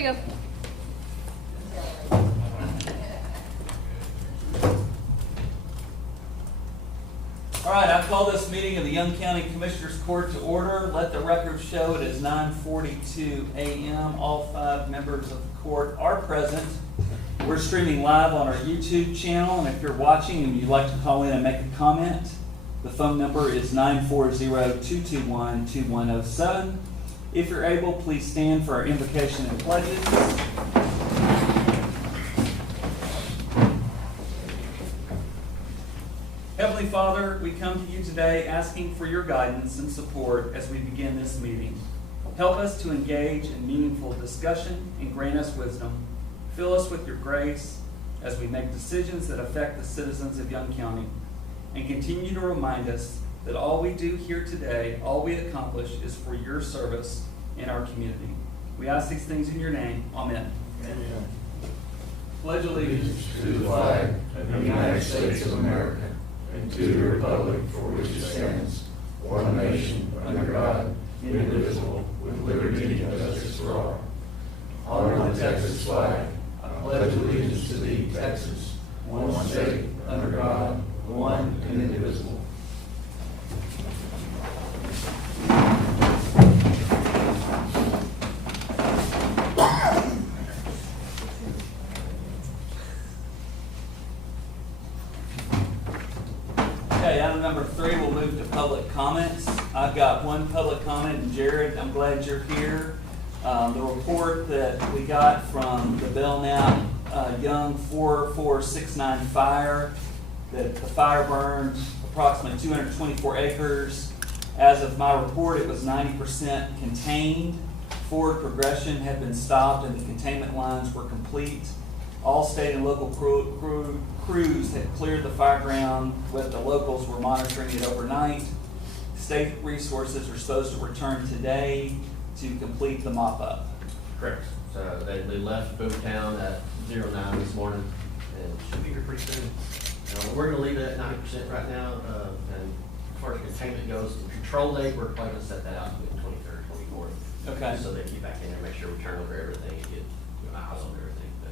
you go. All right, I call this meeting of the Young County Commissioners Court to order. Let the record show it is 9:42 a.m. All 5 members of the court are present. We're streaming live on our YouTube channel, and if you're watching and you'd like to call in and make a comment, the phone number is 940-221-2107. If you're able, please stand for our invocation and pledges. Heavenly Father, we come to you today asking for your guidance and support as we begin this meeting. Help us to engage in meaningful discussion and grant us wisdom. Fill us with your grace as we make decisions that affect the citizens of Young County, and continue to remind us that all we do here today, all we accomplish, is for your service in our community. We ask these things in your name. Amen. Amen. Pledge allegiance To the flag of the United States of America and to the republic for which it stands, one nation, under God, indivisible, with liberty and justice for all. Honor the Texas flag. I pledge allegiance to thee, Texas, one state, under God, one and indivisible. Okay, item number 3, we'll move to public comments. I've got one public comment, and Jared, I'm glad you're here. The report that we got from the Belknap Young 4469 fire, that the fire burned approximately 224 acres. As of my report, it was 90% contained. Forward progression had been stopped and the containment lines were complete. All state and local crews had cleared the fire ground, with the locals were monitoring it overnight. State resources are supposed to return today to complete the mop-up. Correct. So they left Boomtown at 09 this morning and should be here pretty soon. We're gonna leave it at 90% right now. And as far as containment goes, the control date, we're probably gonna set that out to the 23rd, 24th. Okay. So they keep back in there, make sure we turn over everything and get eyes on everything. But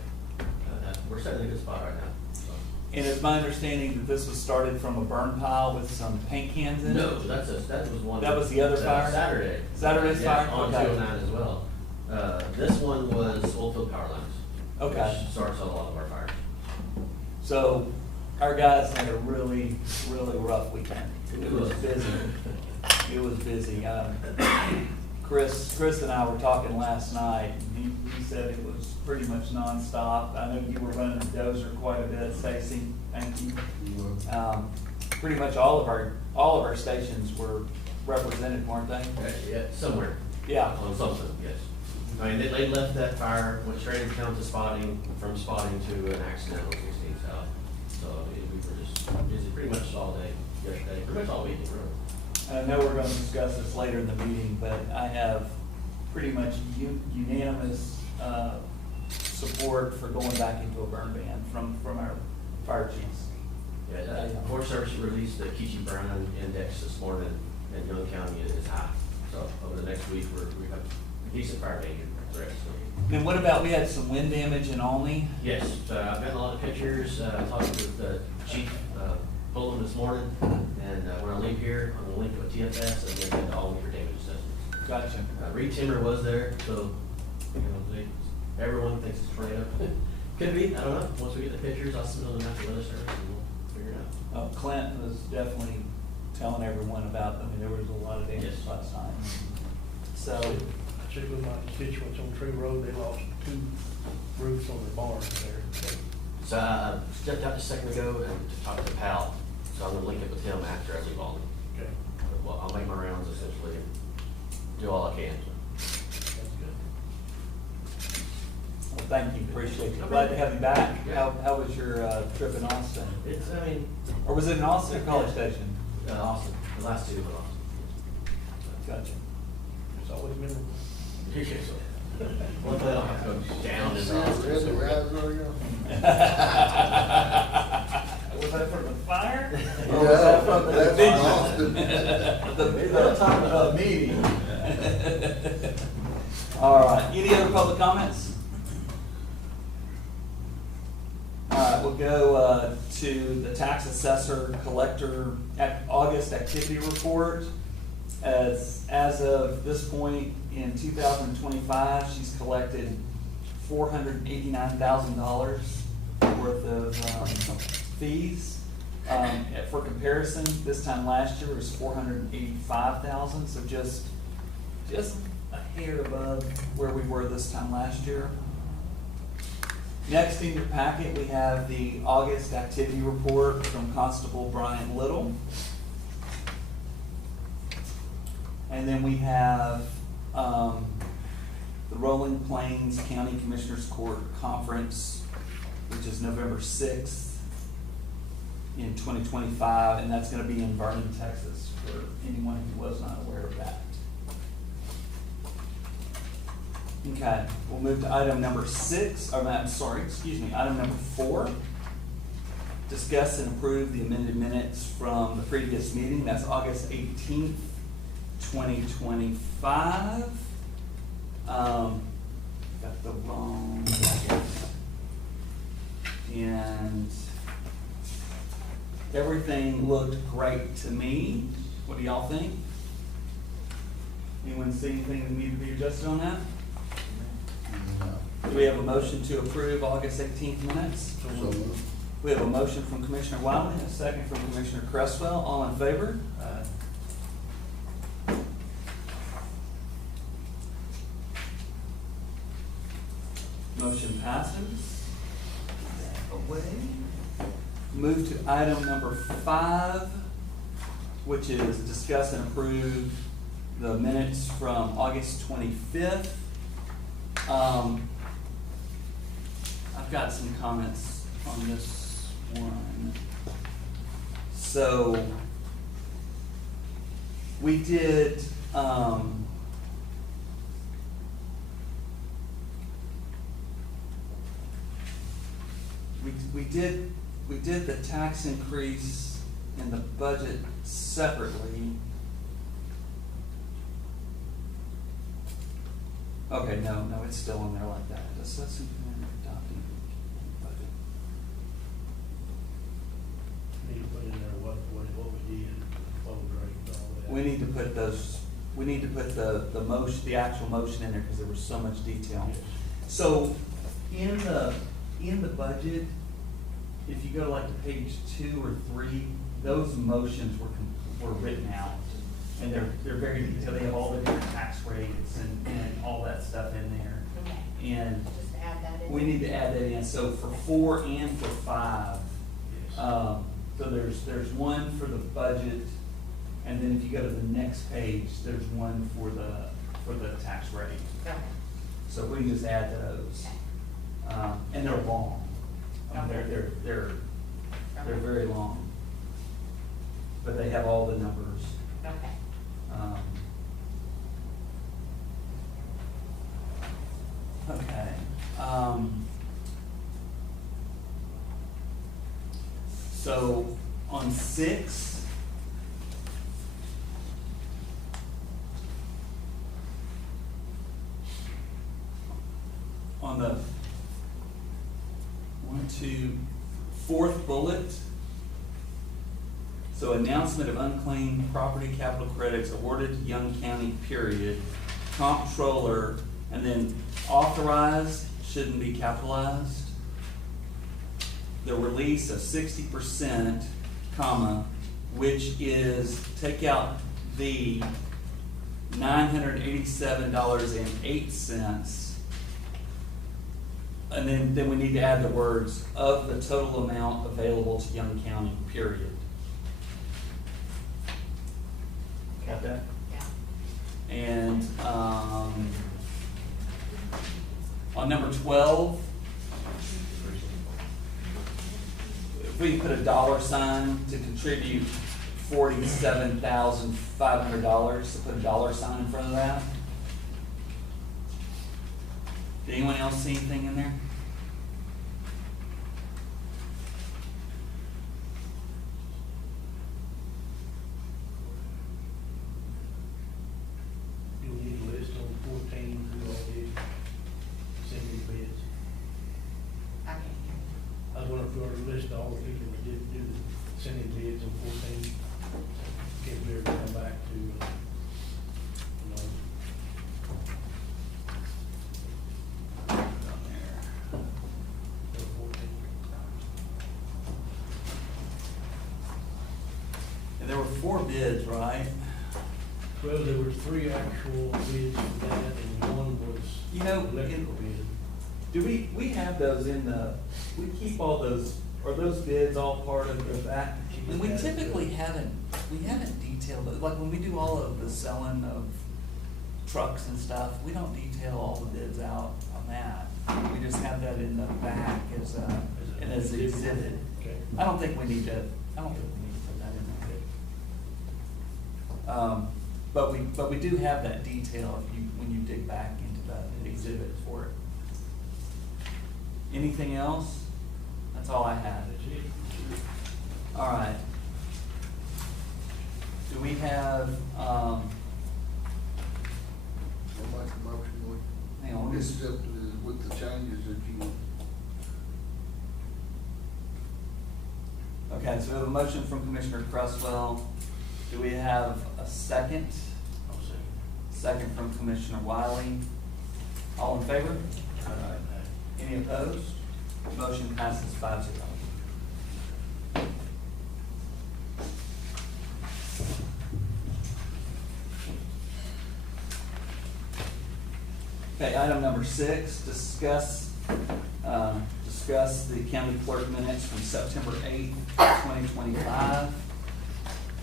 we're setting a good spot right now. So. And it's my understanding that this was started from a burn pile with some paint cans in it? No, that was one. That was the other fire? Saturday's fire? On Okay. 209 as well. This one was oilfield power lines. Okay. Which starts a lot of our fires. So our guys had a really, really rough weekend. It was busy. It was busy. Chris and I were talking last night. He said it was pretty much nonstop. I know you were running the dozer quite a bit, Stacy. Thank you. Pretty much all of our stations were represented, weren't they? Yeah, somewhere. Yeah. On something, yes. I mean, they left that fire, went straight into town to spotting, from spotting to an accident on 16th South. So we were just busy pretty much all day yesterday, pretty much all weekend, really. I know we're going to discuss this later in the meeting, but I have pretty much unanimous support for going back into a burn ban from our fire chiefs. Yeah, Forest Service released the Keachie Brown index this morning, and Young County is high. So over the next week, we have decent fire danger threats. And what about, we had some wind damage in Olney? Yes, I've got a lot of pictures. Talked with Chief Bullen this morning, and when I leave here, I'm gonna link to a TFS and then to all of your damage assessments. Gotcha. Reed Timmer was there, so, everyone thinks it's a tornado. Could be, I don't know. Once we get the pictures, I'll send them to the National Weather Service and we'll figure it out. Clint was definitely telling everyone about, there was a lot of damage Yes. last time. So, I checked with my constituents on Tree Road, they lost 2 roofs on their barns there. So I stepped out just a second ago and to talk to Pal, so I'm gonna link up with him after I leave Alden. Okay, Well, I'll make my rounds essentially and do all I can. that's good. well, thank you, appreciate it. Glad to have you back. How was your trip in Austin? It's, Or was it in Austin or College Station? Austin, the last 2 were Austin. Gotcha. It's always memorable. One day I'll have to go down and Was that from the fire? Yeah, Or was that from the that's vision? Austin. They're talking about meeting. All right, any other public comments? go to the tax assessor collector August activity report. As of this point in 2025, she's collected $489,000 worth of fees. For comparison, this time last year was $485,000, so just a hair above where we were this time last year. Next in your packet, we have the August activity report from Constable Brian Little. And then we have the Rolling Plains County Commissioners Court Conference, which is November 6th in 2025, and that's going to be in Vernon, Texas, for anyone who was not aware of that. Okay, we'll move to item number item number 4. Discuss and approve the amended minutes from the previous meeting. That's August 18th, 2025. Got the wrong date. And everything looked great to me. What do y'all think? Anyone see anything that needs to be adjusted on that? Do we have a motion to approve August 18th minutes? So moved. We have a motion from Commissioner Wiley and a second from Commissioner Cresswell. All in favor? Motion passes. Away. Move to item number 5, which is discuss and approve the minutes from August 25th. I've got some comments on this one. So we did, we did the tax increase in the budget separately. Okay, no, it's still in there like that. Assessing and adopting budget. Need to put in there what we did, what was right, and all that. We need to put the motion, the actual motion in there because there was so much detail. Yes. So in the budget, if you go to like to page 2 or 3, those motions were written out. And they're very detailed. They have all the different tax rates and all that stuff in there. Okay. And Just add that in. we need to add that in. So for 4 and for 5, Yes. so there's one for the budget, and then if you go to the next page, there's one for the tax rate. Okay. So we can just add those, and they're long. They're very long, but they have all the numbers. Okay. Okay. So on 6, on the 4th bullet, so announcement of unclaimed property capital credits awarded to Young County, period, comptroller, and then authorized shouldn't be capitalized. The release of 60%, comma, which is, take out the $987.08, and then we need to add the words of the total amount available to Young County, period. Got that? Yeah. And on number 12, if we put a $sign to contribute $47,500, to put a $sign in front of that. Did anyone else see anything in there? You need a list on 14 who all did send me bids. I can hear I was wondering if you were to list I was thinking we did do the sending bids in 14. Get there, come back to, you know, Down there. the 14. And there were 4 bids, right? Well, there were 3 actual bids for that, and one was You know, electrical bid. Do we have those in the, we keep all those, are those bids all part of the back? And we typically haven't detailed, it. Like when we do all of the selling of trucks and stuff, we don't detail all the bids out on that. We just have that in the back as a, and as an exhibit. Okay. I don't think we need to put that in there. But we do have that detail if you, when you dig back into the exhibit for it. Anything else? That's all I have. That's it. All right. Do we have, I'll make a motion with. hang on, we'll just, Accept it with the changes that you. okay, so we have a motion from Commissioner Cresswell. Do we have a second? I'll say. Second from Commissioner Wiley. All in favor? Any opposed? Motion passes 5-0. Okay, item number 6, discuss the county clerk minutes from September 8th, 2025.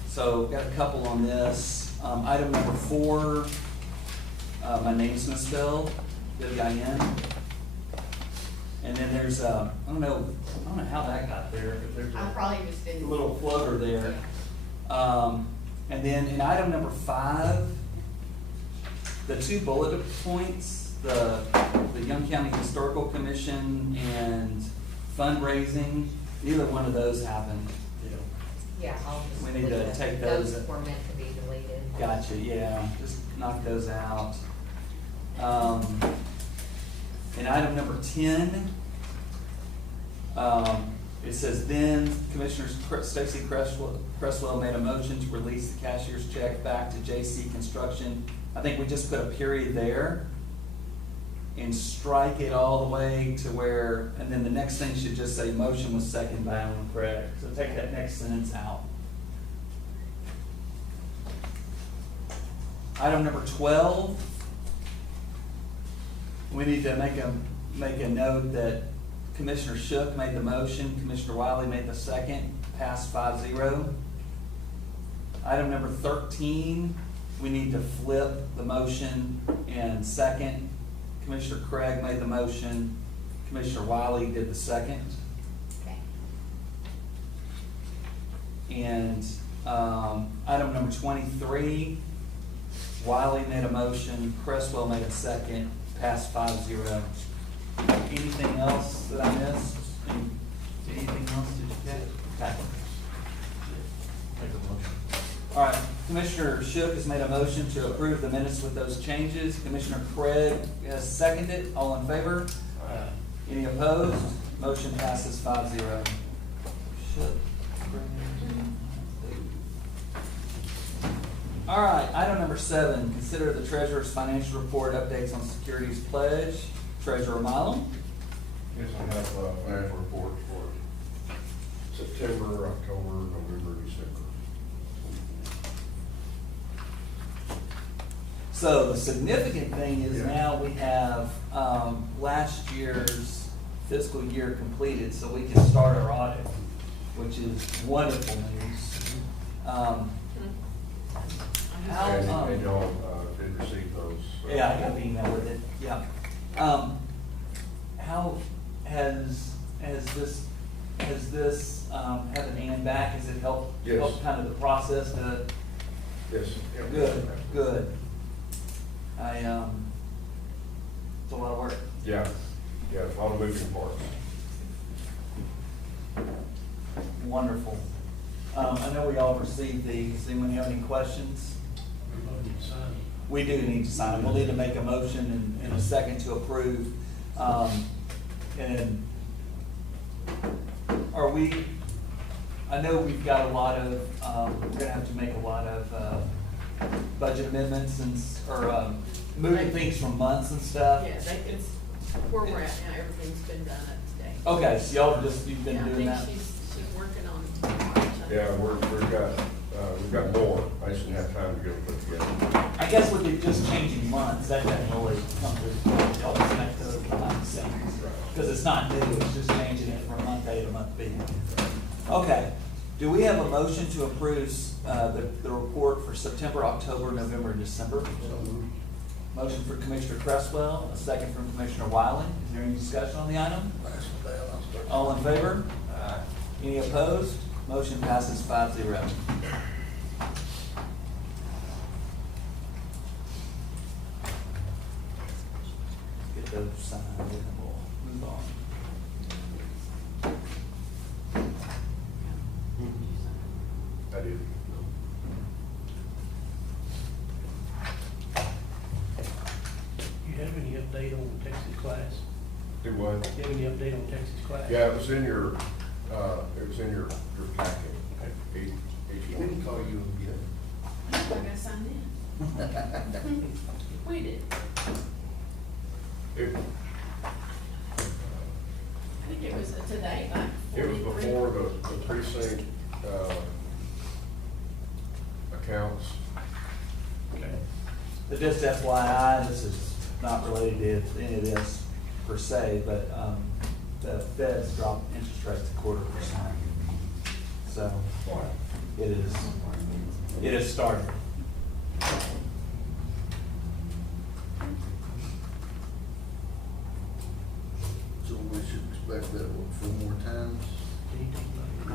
So got a couple on this. Item number 4, my name's misspelled, W-I-N. And then there's, I don't know how that got there, but there's I a probably just didn't. little floater there. And then in item number 5, the 2 bullet points, the Young County Historical Commission and fundraising, neither one of those happened. Yeah, I'll just. We need to leave it. take those- Those were meant to be deleted. Gotcha, yeah, just knock those out. In item number 10, it says, then Commissioner Stacy Cresswell made a motion to release the cashier's check back to JC Construction. I think we just put a period there and strike it all the way to where, and then the next thing should just say, motion was seconded by Alan Craig. So take that next sentence out. Item number 12, we need to make a note that Commissioner Shook made the motion, Commissioner Wiley made the second, passed 5-0. Item number 13, we need to flip the motion and second. Commissioner Craig made the motion, Commissioner Wiley did the second. Okay. And item number 23, Wiley made a motion, Cresswell made a second, passed 5-0. Anything else that I missed? Anything else did you get? Okay. Make a motion. All right, Commissioner Shook has made a motion to approve the minutes with those changes. Commissioner Craig has seconded. All in favor? Any opposed? Motion passes 5-0. Shook. All right, item number 7, consider the treasurer's financial report updates on securities pledge. Treasurer Mylum. Yes, I have financial reports for September, October, November, December. So the significant thing is now we have last year's fiscal year completed, so we can start our audit, which is wonderful news. And y'all did receive those. Yeah, I got an email with it, yeah. How has this had an Ann back, has it helped Yes. kind of the process to? Yes. Good. It's a lot of work. Yeah, a lot of moving parts. Wonderful. I know we all received these. Anyone have any questions? Everybody need to sign it. We do need to sign them. We'll need to make a motion in a second to approve. And are we I know we've got a lot of, we're gonna have to make a lot of, budget amendments and, moving things from months and stuff. Yeah, it's where we're at now, everything's been done up to date. Okay, so y'all just, you've been Yeah, doing I that? think she's working on. Yeah, we've got more. I just didn't have time to go put together. I guess with it just changing months, that doesn't really come to, y'all connect to the time because it's not new, it's just changing it from month A to month B. Okay, do we have a motion to approve, the report for September, October, November, and December? Motion for Commissioner Cresswell, a second from Commissioner Wyland. Is there any discussion on the item? Last one down, I'll start. All in favor? Any opposed? Motion passes 5-0. Get those signed and then we'll move on. I do. You have any update on the Texas class? Do what? You have any update on Texas class? Yeah, it was in your packet. We can call you again. I gotta sign in. We did. It I think it was today, like it was 43. before the precinct, accounts. Okay. But just FYI, this is not related to any of this per se, but, the Fed's dropped interest rates 0.25%. So, it has started. So we should expect that one 4 more times.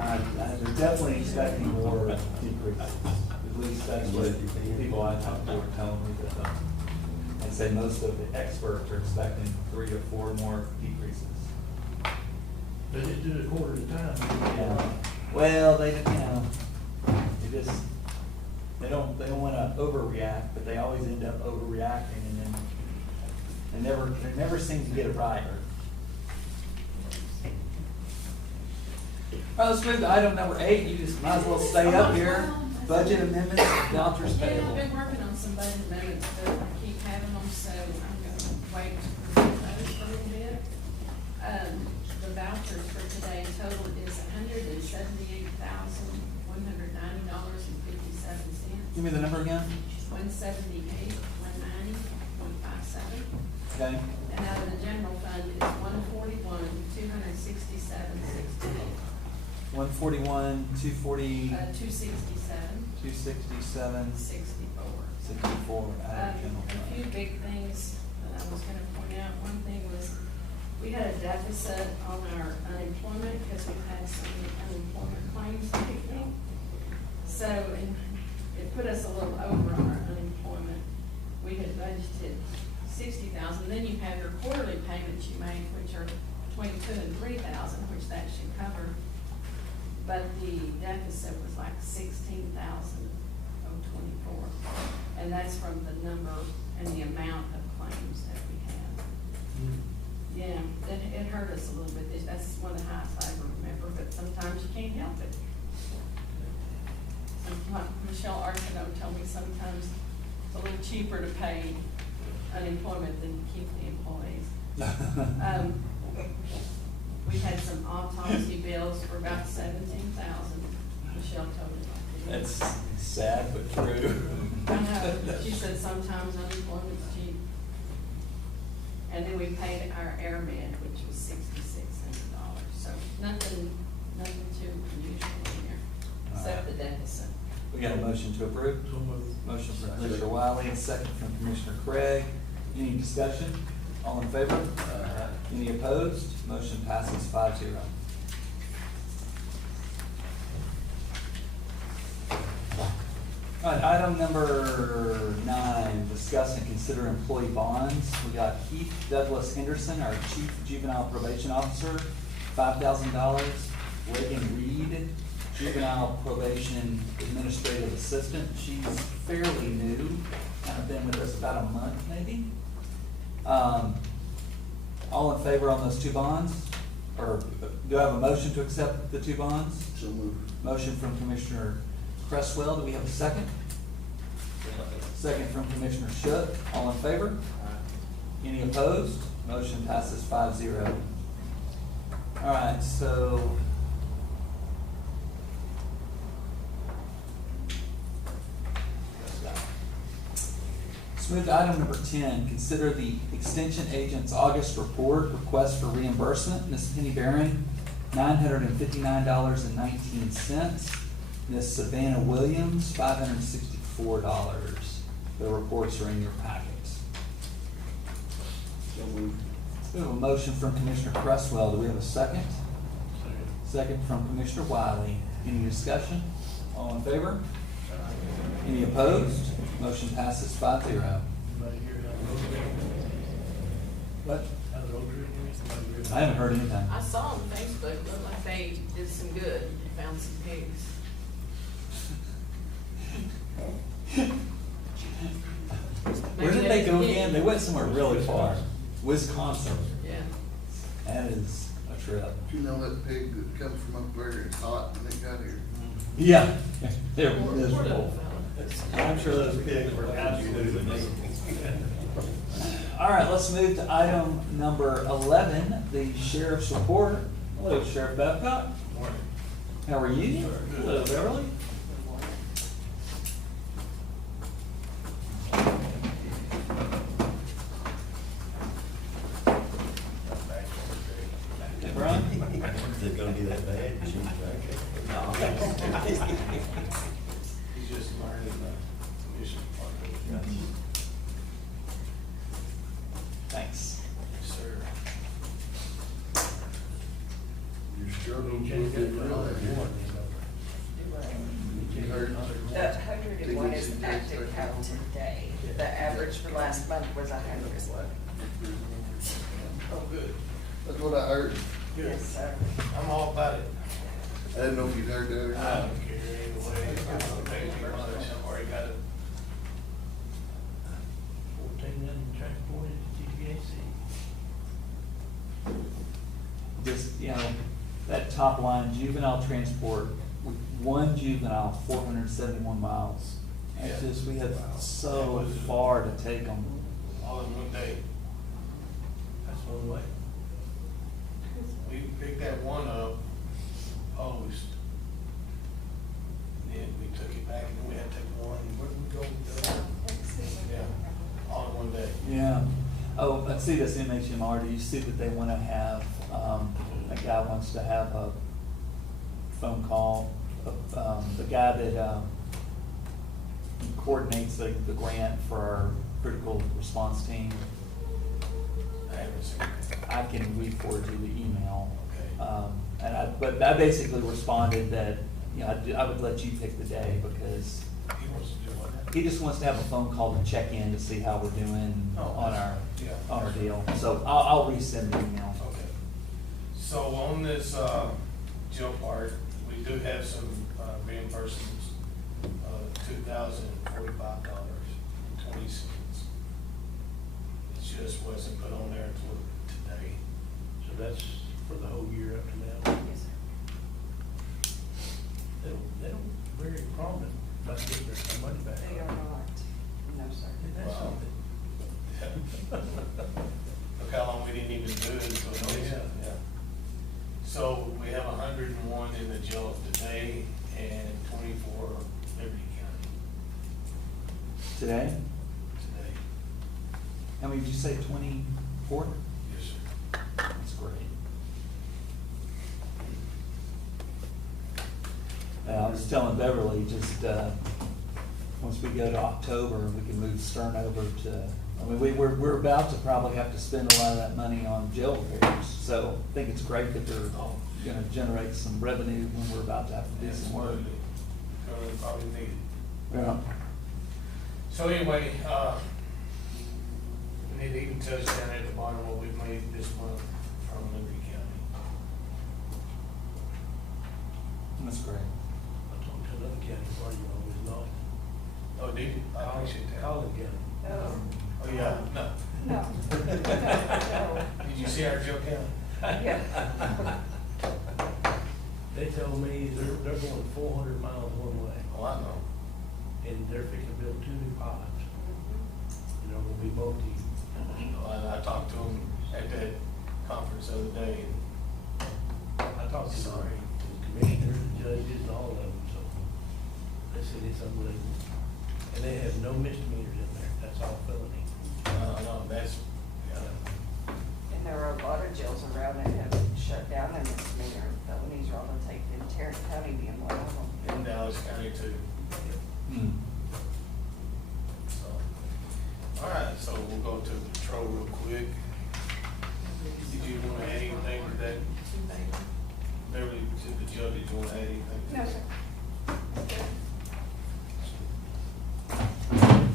I'm definitely expecting more decreases. At least that's what people I talked to are telling me that, I'd say most of the experts are expecting 3 or 4 more decreases. They just do it a quarter at a time. Yeah. Well, they, they don't wanna overreact, but they always end up overreacting and then they never seem to get it right. All right, let's move to item number 8. You just might as well stay up here. Budget amendments, vouchers Yeah, I've payable. been working on some budget amendments, but I keep having them, so I'm gonna wait to present those for a little bit. The vouchers for today total is $178,190.57. Give me the number again. 178, 190.57. Okay. And out of the general fund is 141, 267.68. 141, 240, 267, 267, 64. 64 out of general A few fund. big things that I was gonna point out. One thing was, we had a deficit on our unemployment because we've had so many unemployment claims lately. So, and it put us a little over on our unemployment. We had budgeted 60,000, then you have your quarterly payments you make, which are between 2,000 and 3,000, which that should cover. But the deficit was like 16,024, and that's from the number and the amount of claims that we had. Yeah, it hurt us a little bit. That's one of the highest I ever remember, but sometimes you can't help it. Like Michelle Arsenault told me sometimes it's a little cheaper to pay unemployment than keep the employees. We had some autopsy bills for about 17,000. Michelle told me about that. That's sad but true. I know, she said sometimes unemployment's cheap. And then we paid our airmen, which was $6,600. So nothing too unusual in here, except the deficit. We got a motion to approve. So moved. Motion from Commissioner Wiley, and second from Commissioner Craig. Any discussion? All in favor? Any opposed? Motion passes 5-0. All right, item number 9, discuss and consider employee bonds. We got Keith Douglas Henderson, our Chief Juvenile Probation Officer, $5,000. Reagan Reed, Juvenile Probation Administrative Assistant. She's fairly new, kind of been with us about a month maybe. All in favor on those 2 bonds? or do I have a motion to accept the two bonds? So moved. Motion from Commissioner Cresswell, do we have a second? Second from Commissioner Shook, all in favor? Any opposed? Motion passes 5-0. All right, so. Let's move to item number 10, consider the extension agent's August report, request for reimbursement. Ms. Penny Barron, $959.19. Ms. Savannah Williams, $564. The reports are in your packets. So moved. We have a motion from Commissioner Cresswell. Do we have a second? Second. Second from Commissioner Wiley. Any discussion? All in favor? Any opposed? Motion passes 5-0. Anybody here have a road trip? What? Have a road trip? Anybody here? I haven't heard anything. I saw on Facebook, it looked like they did some good, found some pigs. Where did they go again? They went somewhere really far. Wisconsin. Yeah. That is a trip. Do you know that pig that comes from up there, it's hot when they got here? Yeah. They're Poor miserable. little fella. I'm sure those pigs were absolutely amazing. All right, let's move to item number 11, the sheriff's report. Hello, Sheriff Babcock. Morning. How are you? Hello, Beverly. Hey, Brian. Is it gonna be that bad? He's just learning the mission part of it. Thanks. Yes, sir. You're struggling You with can't it, get really. You heard? The 101 is the active count today. The average for last month was 100. Oh, good. That's what I heard. Yes, sir. I'm all about it. I didn't know if you'd heard that or I not. don't care either way. I've already got it. 14 of them transported to TPAC. Just, that top line, juvenile transport, with one juvenile, 471 miles. It's Yeah. just, we have so far to take them. All in one day. That's one way. We picked that one up, post. Then we took it back and then we had to take one, where did we go with the other? Yeah, all in one day. Yeah. Oh, I see this MHMR, do you see that they wanna have, a guy wants to have a phone call, the guy that, coordinates the grant for our critical response team. I haven't seen it. I can re-forward you the email. Okay. But I basically responded that, I would let you pick the day because He wants to do what? he just wants to have a phone call to check in to see how we're doing Oh, on our, yeah. on our deal. So I'll resend the email. Okay. So on this, jail part, we do have some, reimbursements, $2,045.20. It just wasn't put on there until today. So that's for the whole year up to now? Yes, sir. They don't very prominent about getting their money back. They are not. No, sir. Isn't that something? Look how long we didn't even do it until yeah. So we have 101 in the jail today and 24 Liberty County Today? today. How many did you say, 24? Yes, sir. That's great. I was telling Beverly, just, once we go to October, we can move Stern over to, we're about to probably have to spend a lot of that money on jail repairs. So I think it's great that they're gonna generate some revenue when we're about to have to do some work. Absolutely. Probably need it. Yeah. So anyway, we need to even touch down at the bottom what we've made this month from Liberty County. That's great. I talked to another county before you always lost. Oh, did you? I appreciate that. Collin County. Oh. Oh, yeah, no. No. No. Did you see our jail count? Yeah. They told me they're going 400 miles one way, Oh, I know. and they're fixing to build 2 new pods. And they're gonna be multi. I talked to him at that conference the other day, and I talked to the commissioners, the judges, and all of them, so they said it's unbelievable. And they have no misdemeanors in there, that's all felony. no, that's, And there are a lot of jails around that have shut down and misdemeanor felonies rather than take them, Tarrant County being one of them. in Dallas County too. Hmm. So, all right, so we'll go to patrol real quick. Did you want to add anything to that? Beverly, to the judge, did you want to add anything? No, sir.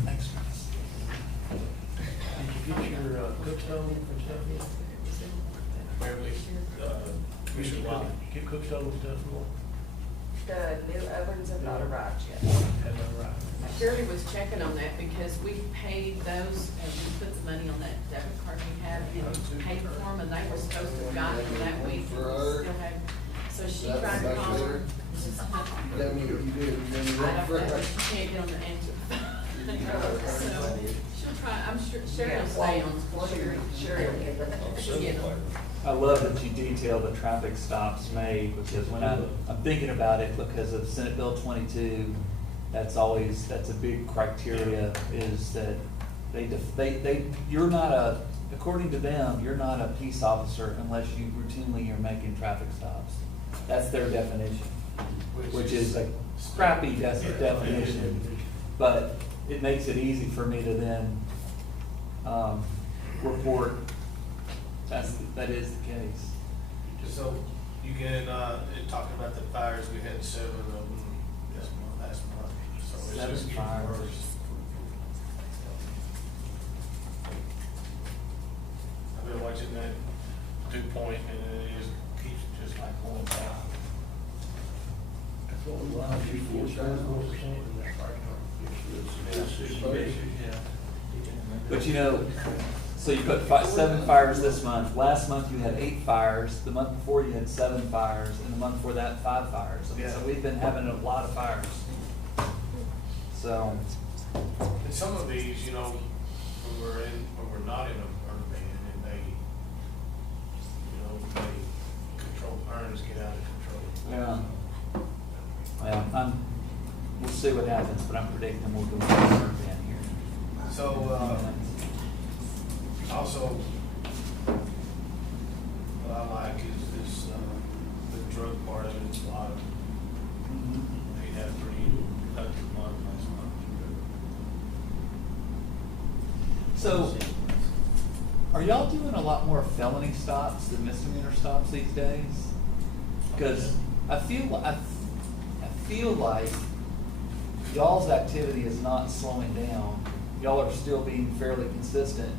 Thanks. Did you get your cook stove and stuff yet? Beverly, Commissioner Wiley. Get cook stove and stuff more? The new ovens have not arrived yet. Have that right. Shirley was checking on that because we paid those, and we put the money on that debit card we have in paid for them, and they were supposed to have gotten them that week. and we still have- So she tried to call her. You got me, you did, you got me I wrong don't know, first. she can't get on the answer. So she'll try, I'm sure, Sherry will stay on. She'll get them. I love that you detail the traffic stops made, because when I'm thinking about it, because of Senate Bill 22, that's a big criteria, is that you're not according to them, you're not a peace officer unless you routinely are making traffic stops. That's their definition, which is a crappy definition, but it makes it easy for me to then, report that is the case. So you can, talking about the fires, we had 7 of them this month, last month, so it's 7 just getting fires. worse. I've been watching that Dew Point, and it is, keeps just like going down. That's what we want, 4% in that fire department. But you know, so you put 7 fires this month. Last month you had 8 fires. The month before you had 7 fires, and the month before that 5 fires. I mean, so we've been having a lot of fires. So, And some of these, you know, when we're not in a burn ban, and they, you know, they control burns get out of control. yeah. Well, we'll see what happens, but I'm predicting we'll go down here. So, also, what I like is this, the drug part of it, it's a lot of, they had a pretty productive month last month. So, are y'all doing a lot more felony stops than misdemeanor stops these days? Because I feel like y'all's activity is not slowing down. Y'all are still being fairly consistent,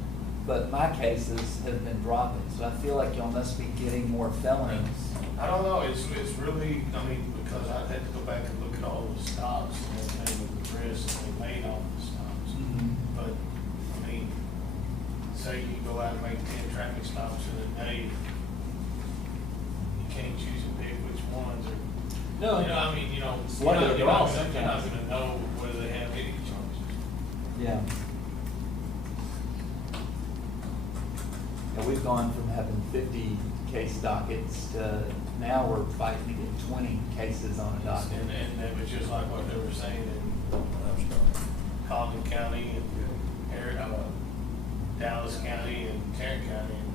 but my cases have been dropping. So I feel like y'all must be getting more felonies. I don't know, it's really, I mean, because I had to go back and look at all the stops and everything with the press that they made all the stops. But, I mean, say you go out and make 10 traffic stops in a day, you can't choose and pick which ones are. No. You know, I mean, you know, What are you're they all not sometimes? gonna know whether they have any charges. Yeah. And we've gone from having 50 case dockets to now we're fighting to get 20 cases on a docket. And it was just like what they were saying in Collin County and Dallas County and Tarrant County, and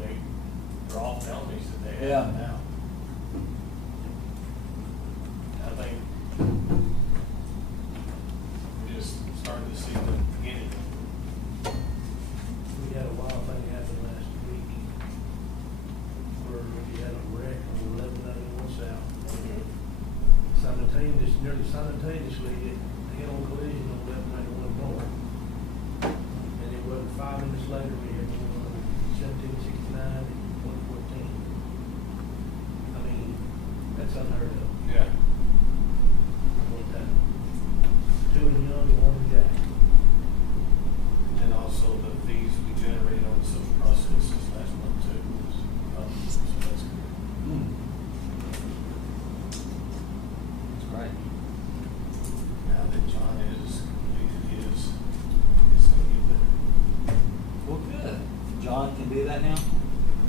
they're all felonies that they Yeah. have now. I think we're just starting to see the beginning. We had a wild thing happen last week where we had a wreck on 1191 South. Nearly simultaneously, it hit on collision on 1191 North. And it was 5 minutes later, we had 1769 and 114. I mean, that's unheard of. Yeah. One time. 2 in young and 1 in jack. And also the fees we generated on the social processes last month too. So that's that now?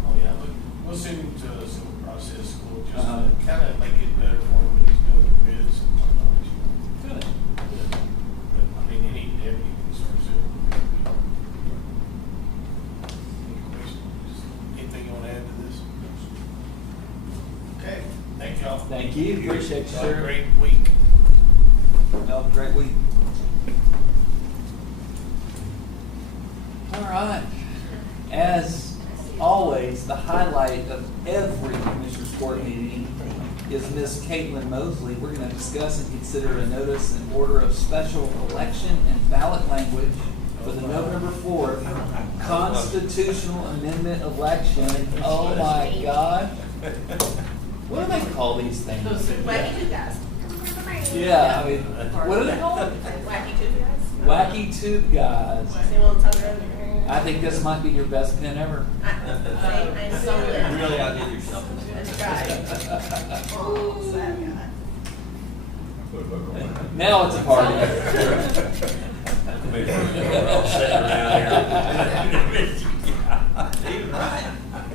Oh, yeah, but we'll send him to a civil process school, just Uh-huh. to kind of make it better for him when he's doing the bids and whatnot. Good. But, I mean, any deputy can start soon. Any questions? Anything you want to add to this? Okay, thank y'all. Thank you, appreciate you, Have a sir. great week. Have a great week. All right. As always, the highlight of every Commissioners Court meeting is Miss Caitlin Mosley. We're going to discuss and consider a notice and order of special election and ballot language for the November 4th constitutional amendment election. Oh my God. What do they call these things? Those wacky two guys. Yeah, I mean, what are they called? Wacky two guys. Wacky Tube Guys. See what I'm talking about? I think this might be your best pen ever. I'm so lit. Really outdid yourself. That's right. Oh, sad guy. Now it's a party.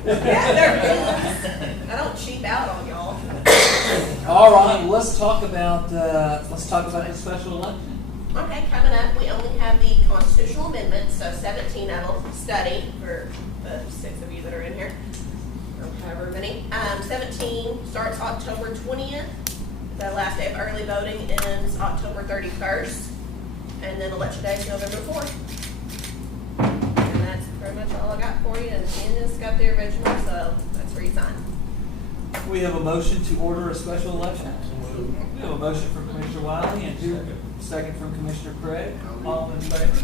Yeah, they're I don't cheap out on y'all. All right, let's talk about the special election. Okay, coming up, we only have the constitutional amendments, so 17 of them study for the 6 of you that are in here, or however many. 17 starts October 20th. The last day of early voting ends October 31st, and then election day is November 4th. And that's pretty much all I got for you. And Candace got the original, so that's where you sign. We have a motion to order a special election. We have a motion from Commissioner Wiley and second from Commissioner Craig. All in favor?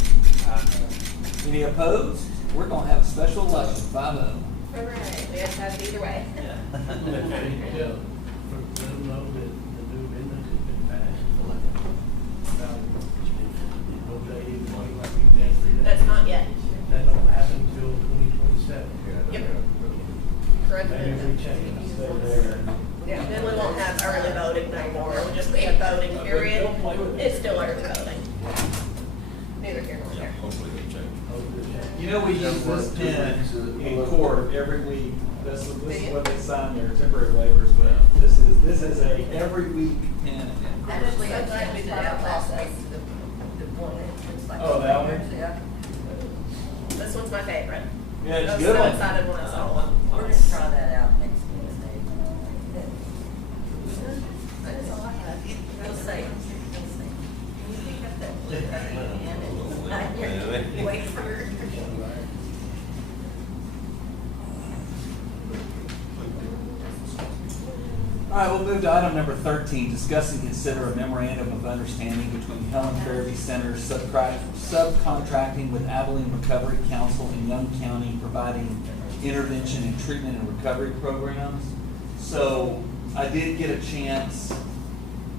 Any opposed? We're gonna have a special election, 5-0. All right, we have to have it either way. For them know that the new amendment has been passed. About, no day, anything like that. That's not yet. That don't happen until 2027. Yep. Correct. Maybe we change, stay there. Yeah, then we won't have early voting no more, we'll just be a voting period. It's still early voting. Neither here nor there. You know, we use this pen in court every week. This is what they sign their temporary waivers, but this is a every week pen. Actually, I'm glad we did that last week. Oh, that one? Yeah. This one's my favorite. Yeah, it's I a was good so one. excited when I saw one. We're gonna try that out next Wednesday. That is all I have. We'll see. We'll see. Can you pick up that blue pen and wait for her? All right, we'll move to item number 13, discuss and consider a memorandum of understanding between Helen Fairview Center subcontracting with Abilene Recovery Council in Young County, providing intervention and treatment and recovery programs. So I did get a chance,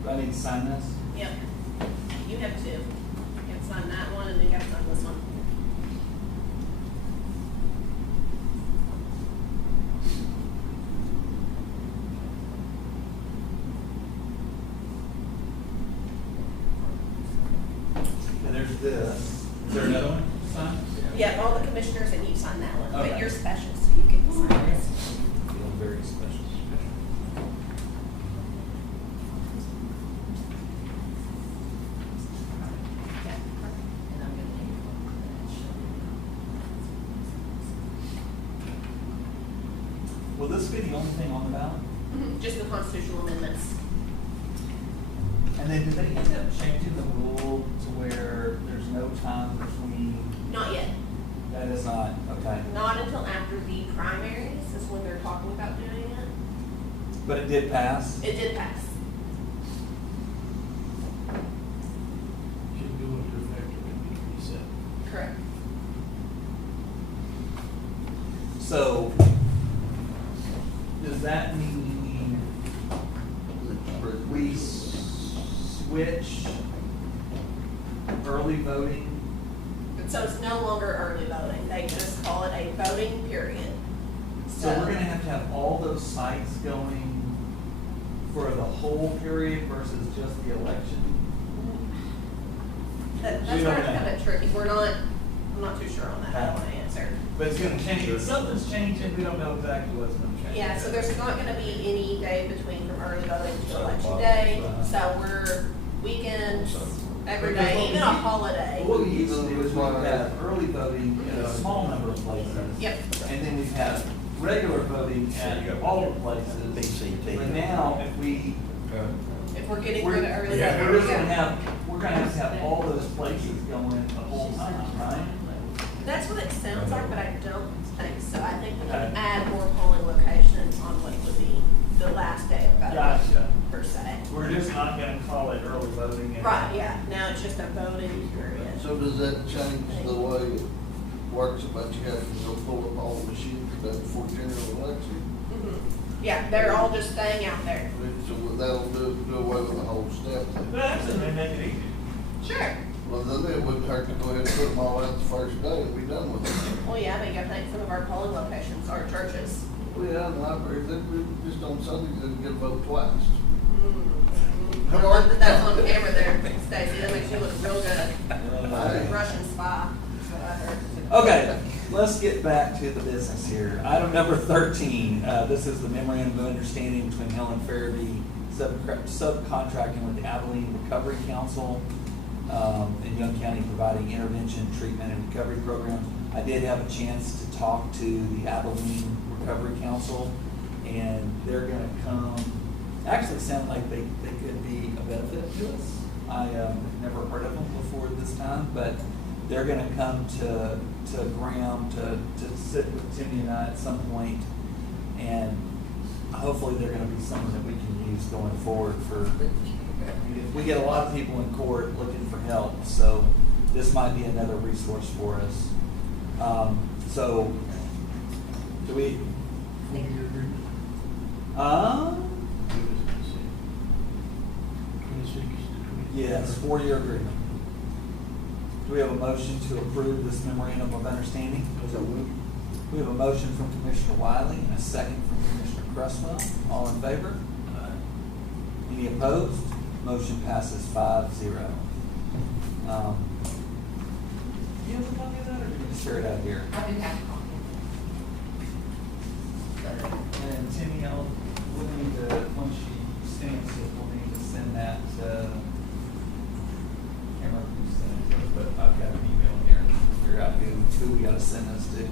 do I need to sign this? Yep. You have two. You have to sign that one and then you have to sign this one. And there's this. Is there another one to sign? Yeah, all the commissioners and you sign that one, but Okay. you're special, so you can sign this. Feel very special. And I'm gonna need Will this be the only thing on the ballot? Just the constitutional amendments. And then did they end up changing the rule to where there's no time between, Not yet. that is not, okay. Not until after the primaries is when they're talking about doing it. But it did pass? It did pass. Should go into effect when we reset. Correct. So, does that mean we switch early voting? So it's no longer early voting. They just call it a voting period. So we're gonna have to have all those sites going for the whole period versus just the election? That's We where don't it's know. kind of tricky. We're not, I'm not too sure on that, I don't wanna answer. But it's gonna change, something's changing, we don't know exactly what's gonna change. Yeah, so there's not gonna be any day between from early voting to election day, so we're weekends, every day, even a holiday. What we used to do is we would have early voting in a small number of places. Yep. And then we'd have regular voting at all the places. But now, if we, If we're getting we're, rid of early yeah, voting. we're just gonna have, we're gonna have to have all those places going the whole time, right? That's what it sounds like, but I don't think so. I think we're gonna Okay. add more polling locations on what would be the last day of voting, Gotcha. per se. We're just not gonna call it early voting. Right, yeah, now it's just a voting period. So does that change the way it works about you having to go pull up all the machines that before general election? Mhm. Yeah, they're all just staying out there. So that'll do away with the whole step then? That's it, make it easy. Sure. Well, then it wouldn't hurt to go ahead and put them all out the first day and be done with it. Well, yeah, but you gotta think some of our polling locations are churches. Well, yeah, the library, they just on Sundays, they can get a vote twice. Well, that's on camera there, Stacy, that makes you look real good. Russian spy, that's what I heard. Okay, let's get back to the business here. Item number 13, this is the memorandum of understanding between Helen Farabee subcontracting with the Abilene Recovery Council in Young County providing intervention, treatment, and recovery programs. I did have a chance to talk to the Abilene Recovery Council, and they're gonna come, actually sound like they could be a benefit to us. I never heard of them before this time, but they're gonna come to Graham to sit with Timmy and I at some point, and hopefully they're gonna be someone that we can use going forward for, we get a lot of people in court looking for help, so this might be another resource for us. So, do we? Yes, 4-year agreement. Do we have a motion to approve this memorandum of understanding? We have a motion from Commissioner Wiley and a second from Commissioner Cresswell. All in favor? Any opposed? Motion passes 5-0. You have a copy of that, or did you just share it out here? I do have a copy. And Timmy, we'll need to, once she stamps it, we'll need to send that to, can't remember who sent it to, but I've got an email here, figure out who we gotta send this to.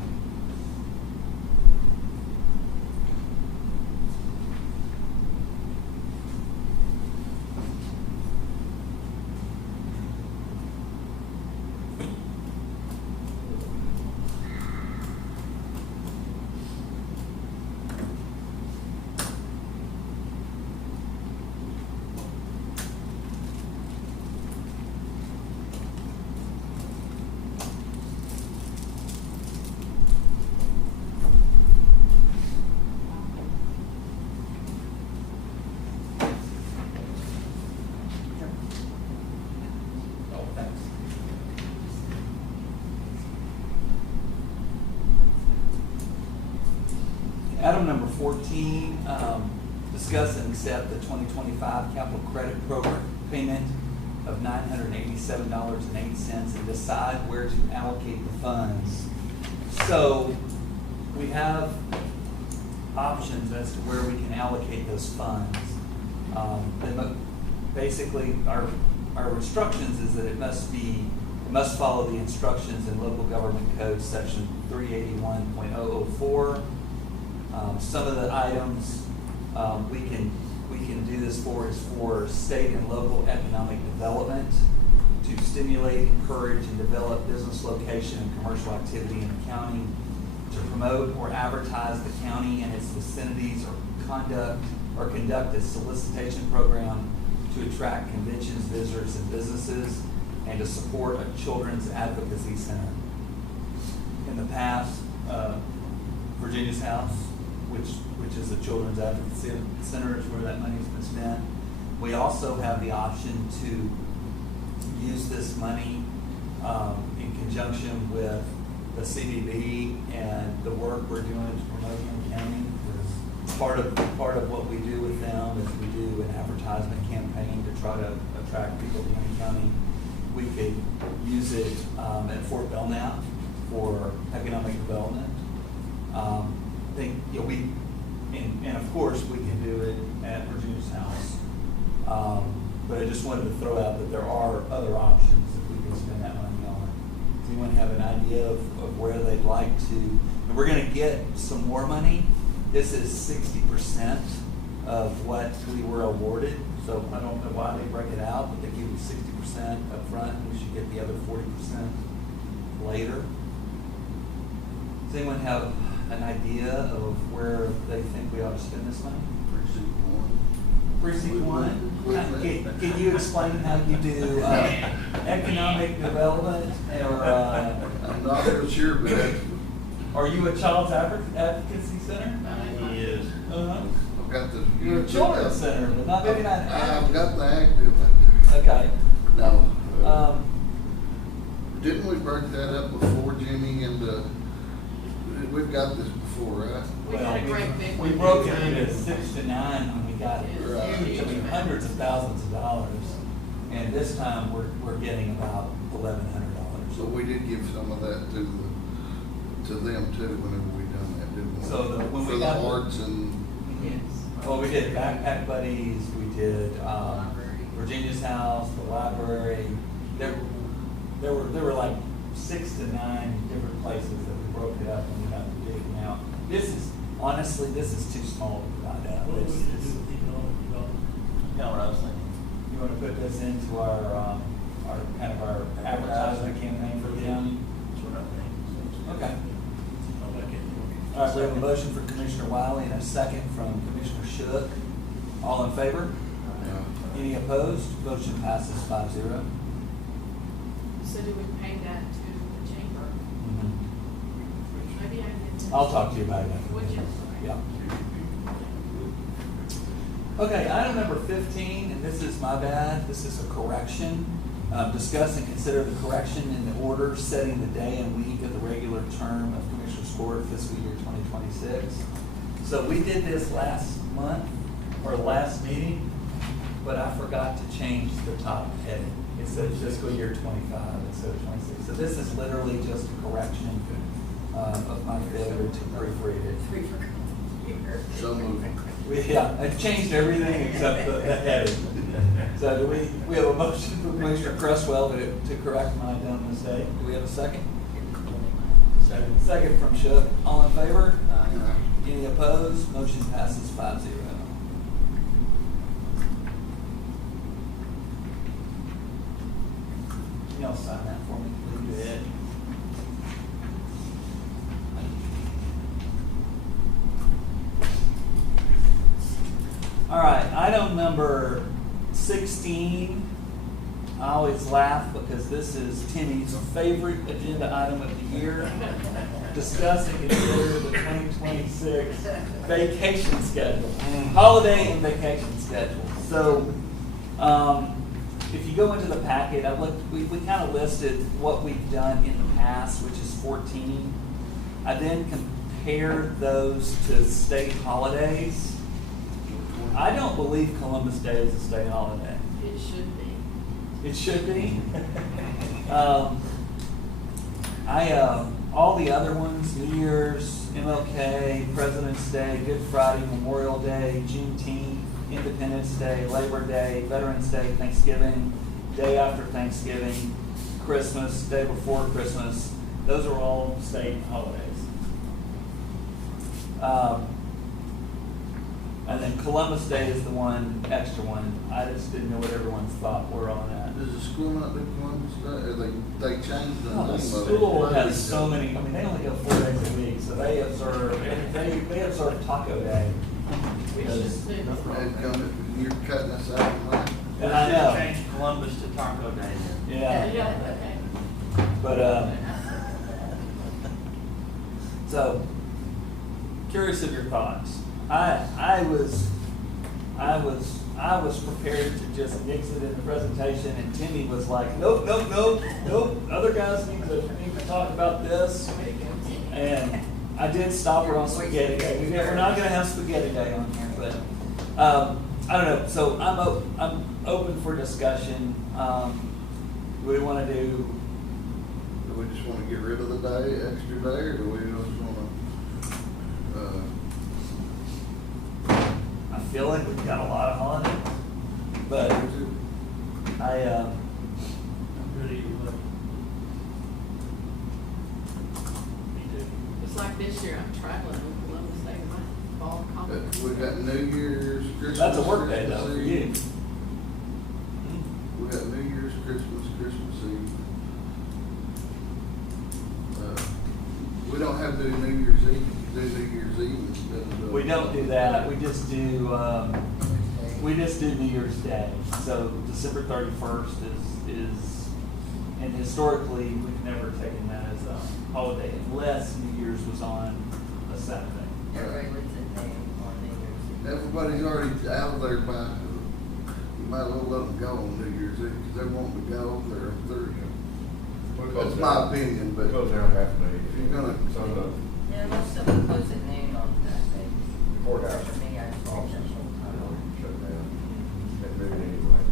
Oh, thanks. Item number 14, discuss and accept the 2025 capital credit program payment of $987.08 and decide where to allocate the funds. So we have options as to where we can allocate those funds. Basically, our instructions is that it must follow the instructions in local government code section 381.004. Some of the items we can do this for is for state and local economic development to stimulate, encourage, and develop business location and commercial activity in the county, to promote or advertise the county and its vicinities, or conduct a solicitation program to attract conventions, visitors, and businesses, and to support a children's advocacy center. In the past, Virginia's House, which is a children's advocacy center, is where that money's been spent. We also have the option to use this money in conjunction with the CDB and the work we're doing to promote Young County. Part of what we do with them is we do an advertisement campaign to try to attract people to Young County. We could use it at Fort Belknap economic development. I think, you know, and of course, we can do it at Virginia's house. But I just wanted to throw out that there are other options that we can spend that money on. Does anyone have an idea of where they'd like to? And we're gonna get some more money. This is 60% of what we were awarded. So I don't know why they break it out, but they give you 60% up front, and we should get the other 40% later. Does anyone have an idea of where they think we ought to spend this money? Precinct one? Can you explain how you do economic development, or I'm not real sure, but are you a child's advocacy center? He is. Uh-huh. I've got the. You're a children's center, but not maybe not. I've got the active one. Okay. No. Didn't we break that up before, Jimmy, and, we've got this before, right? We had a great big We one. broke it into 6 to 9 when we got it. Right. Huge, I mean, hundreds of thousands of dollars. And this time, we're getting about $1,100. So we did give some of that to them too, whenever we done that, didn't we? So when we For the got arts and, Yes. Well, we did Backpack Buddies, we did Virginia's House, the library. There were like 6 to 9 different places that we broke it up and we got the big amount. Honestly, this is too small to find out. Yeah, what I was thinking. You want to put this into our kind of our advertising campaign for the county? That's what I think. Okay. All right, we have a motion for Commissioner Wiley and a second from Commissioner Shook. All in favor? Any opposed? Motion passes 5-0. So do we pay that to the chamber? Maybe I can. I'll talk to you about it. Would you? Yeah. Okay, item number 15, and this is my bad, this is a correction. Discuss and consider the correction in the order setting the day and week of the regular term of Commissioner's Court fiscal year 2026. So we did this last month, or last meeting, but I forgot to change the top heading. It said fiscal year 25 instead of 26. So this is literally just a correction of my failure to proofread it. so moved. Yeah, I changed everything except the heading. So do we have a motion from Commissioner Cresswell to correct my dumb mistake. Do we have a second? Second from Shook. All in favor? Any opposed? Motion passes 5-0. Y'all sign that for me, please. Good. All right, item number 16. I always laugh because this is Timmy's favorite agenda item of the year. Discuss and consider the 2026 vacation schedule, holiday and vacation schedule. So, if you go into the packet, we kind of listed what we've done in the past, which is 14. I then compared those to state holidays. I don't believe Columbus Day is a state holiday. It should be. It should be. All the other ones, New Year's, MLK, President's Day, Good Friday, Memorial Day, Juneteenth, Independence Day, Labor Day, Veterans Day, Thanksgiving, day after Thanksgiving, Christmas, day before Christmas, those are all state holidays. And then Columbus Day is the one, extra one. I just didn't know what everyone's thought were on that. Does the school not do Columbus Day, or they changed the name No, of the it? school has so many, I mean, they only go 4 days a week, so they observe Taco Day. We should do. You're cutting us out of line. And I know, Change Columbus to Taco Day. yeah, but, so, curious of your thoughts. I was prepared to just nix it in the presentation, and Timmy was like, nope, other guys need to talk about this. And I did stop her on Spaghetti Day. We're not gonna have Spaghetti Day on here, but, I don't know, so I'm open for discussion. Do we wanna do Do we just wanna get rid of the day, extra day, or do we just wanna, I feel like we've got a lot of holidays, but I'm ready to look. Me too. It's like this year, I'm traveling on Columbus Day, my fall conference. we got New Year's, Christmas. That's a work day though, Christmas for Eve. you. We got New Year's, Christmas Eve. We don't have to do New Year's Eve, do New Year's Eve instead of. We don't do that, we just do New Year's Day. So December 31st is, and historically, we've never taken that as a holiday unless New Year's was on a Saturday. Everybody lives in May on New Year's Eve. Everybody's already out of there by, you might as well let them go on New Year's Eve, because they want to go, they're, that's my opinion, but Goes down half a day. if you're gonna, Yeah, most of them close at noon on that day. Courthouse. For me, I just think that's Shut all. down. That big anyway.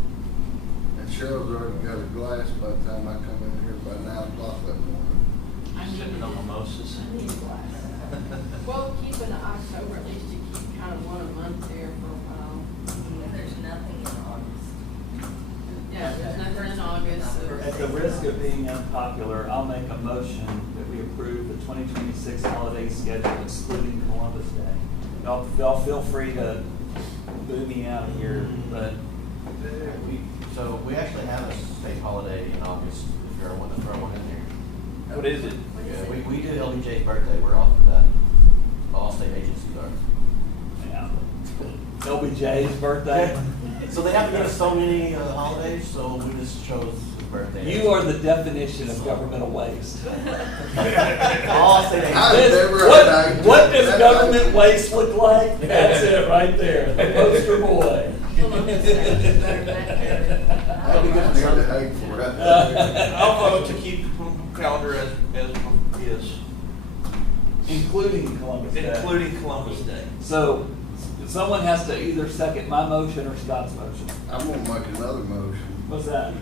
and Cheryl's already got a glass by the time I come in here by 9 o'clock that morning. I'm sipping on mimosas. I need a glass. Well, keep in October, at least you keep kind of one a month there for a while. And there's nothing in August. Yeah, there's nothing in August, so. At the risk of being unpopular, I'll make a motion that we approve the 2026 holiday schedule excluding Columbus Day. Y'all feel free to boo me out of here, but So we actually have a state holiday in August, if you ever want to throw one in there. what is it? What is Yeah, it? we do LBJ's birthday, we're off for that. All state agencies are. Yeah. LBJ's birthday. So they haven't given us so many holidays, so we just chose his birthday. You are the definition of governmental waste. All state I've agencies. never What, had a- what does government waste look like? That's it right there, the poster boy. Columbus Day is better than that, Kevin. I'd be good to hate for it. I'll vote to keep the calendar as is, Including Columbus Day. including Columbus Day. So, someone has to either second my motion or Scott's motion. I'm gonna make another motion. What's that?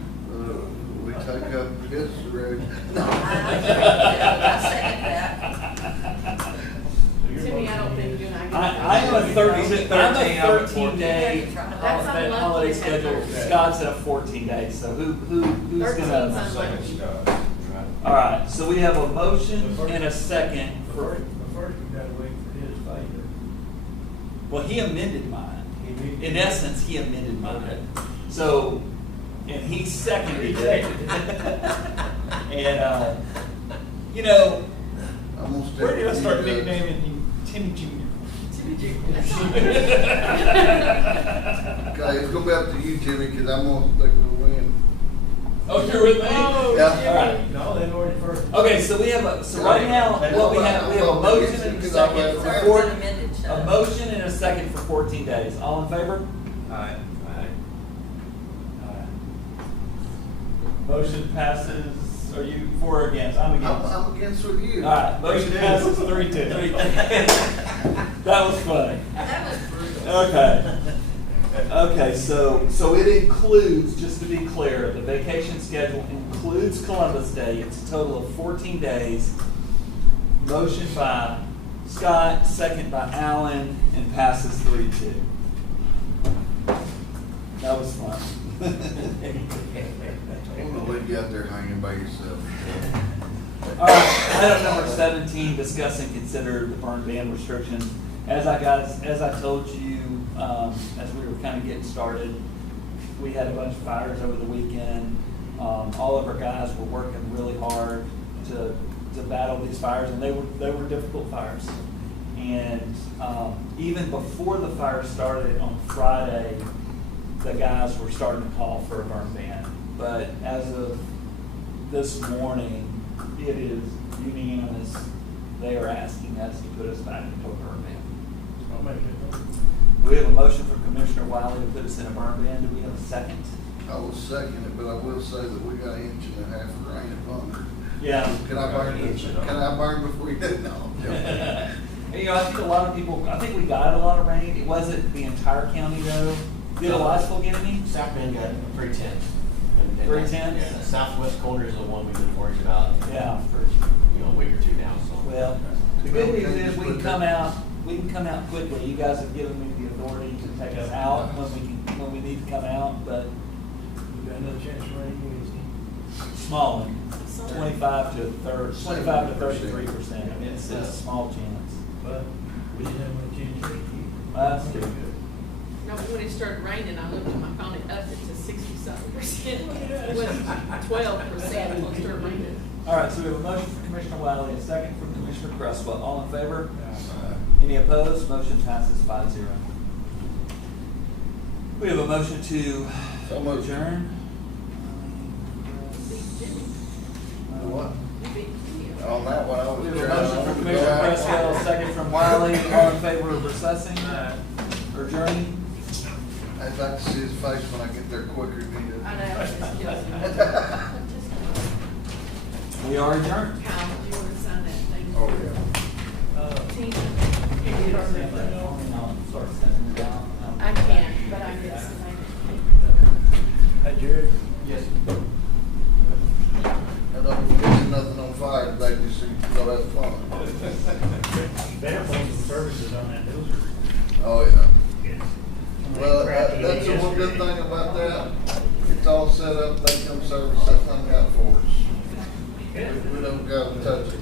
We take up his road. I second that. Timmy, I don't think you and I. I'm a 13 day That's on holiday monthly. schedule. Scott's at a 14 day, so who's 13's gonna? on Second Scott. All right, so we have a motion and a second for, First, we gotta wait for his favor. well, he amended mine. In essence, he amended mine. So, and he seconded it. And, you know, I'm gonna stick Where did I with start you, Judge. nicknaming him Timmy Jr.? Okay, it's gonna be up to you, Jimmy, cause I'm gonna stick with the win. oh, you're with me? Yeah. All right. No, they've already first. Okay, so we have so right now, what we have a motion and a second for Sorry, four, it's amended, shut a up. motion and a second for 14 days. All in favor? Aye. Motion passes, are you for or against? I'm against. I'm against with you. All right, motion passes 3-2. That was funny. That was brutal. Okay. Okay, so it includes, just to be clear, the vacation schedule includes Columbus Day. It's a total of 14 days. Motion by Scott, second by Allen, and passes 3-2. That was fun. I'm gonna leave you out there hanging by yourself. All right, item number 17, discuss and consider the burn ban restrictions. As I told you, as we were kind of getting started, we had a bunch of fires over the weekend. All of our guys were working really hard to battle these fires, and they were difficult fires. And even before the fire started on Friday, the guys were starting to call for a burn ban. But as of this morning, it is unanimous. They are asking us to put us back into a burn ban. I'll make it. We have a motion from Commissioner Wiley to put us in a burn ban. Do we have a second? I will second it, but I will say that we got an inch and a half of rain at Bunker. Yeah. Can I burn before you do? No. You know, I think a lot of people, I think we got a lot of rain. It wasn't the entire county though. Did Eliasville get any? South Bend got 3/10, and And 310? yeah, the southwest corner is the one we've been worried about. Yeah. For, a week or two now, so. Well, the good news is we can come out quickly. You guys have given me the authority to take us out when we need to come out, but You got another chance for any Wednesday? small one, 25 to 33%. I mean, it's a small chance. But we didn't have any chance for you. That's good. No, but when it started raining, I looked at my phone, it upped it to 60-something%. It was 12% when it started raining. All right, so we have a motion from Commissioner Wiley, a second from Commissioner Cresswell. All in favor? Any opposed? Motion passes 5-0. We have a motion to So moved. adjourn. What? You beat me. On that one, I was. We have a motion from Commissioner Cresswell, a second from Wiley. All in favor of recessing or adjourning? I'd like to see his face when I get there quicker than he did. I know, it just kills me. We are adjourned. Kyle, do you want to sign that thing? Oh, yeah. Tina, Can can you you start turn sending that it thing? on and I'll start sending it out? I can, but I can sign it. Hey, Jared. Yes. I don't get nothing on fire today, just so you can go have fun. Better put some services on that dozer. Oh, yeah. Well, that's the one good thing about that. It's all set up, they come service that thing out for us. We don't go touch it.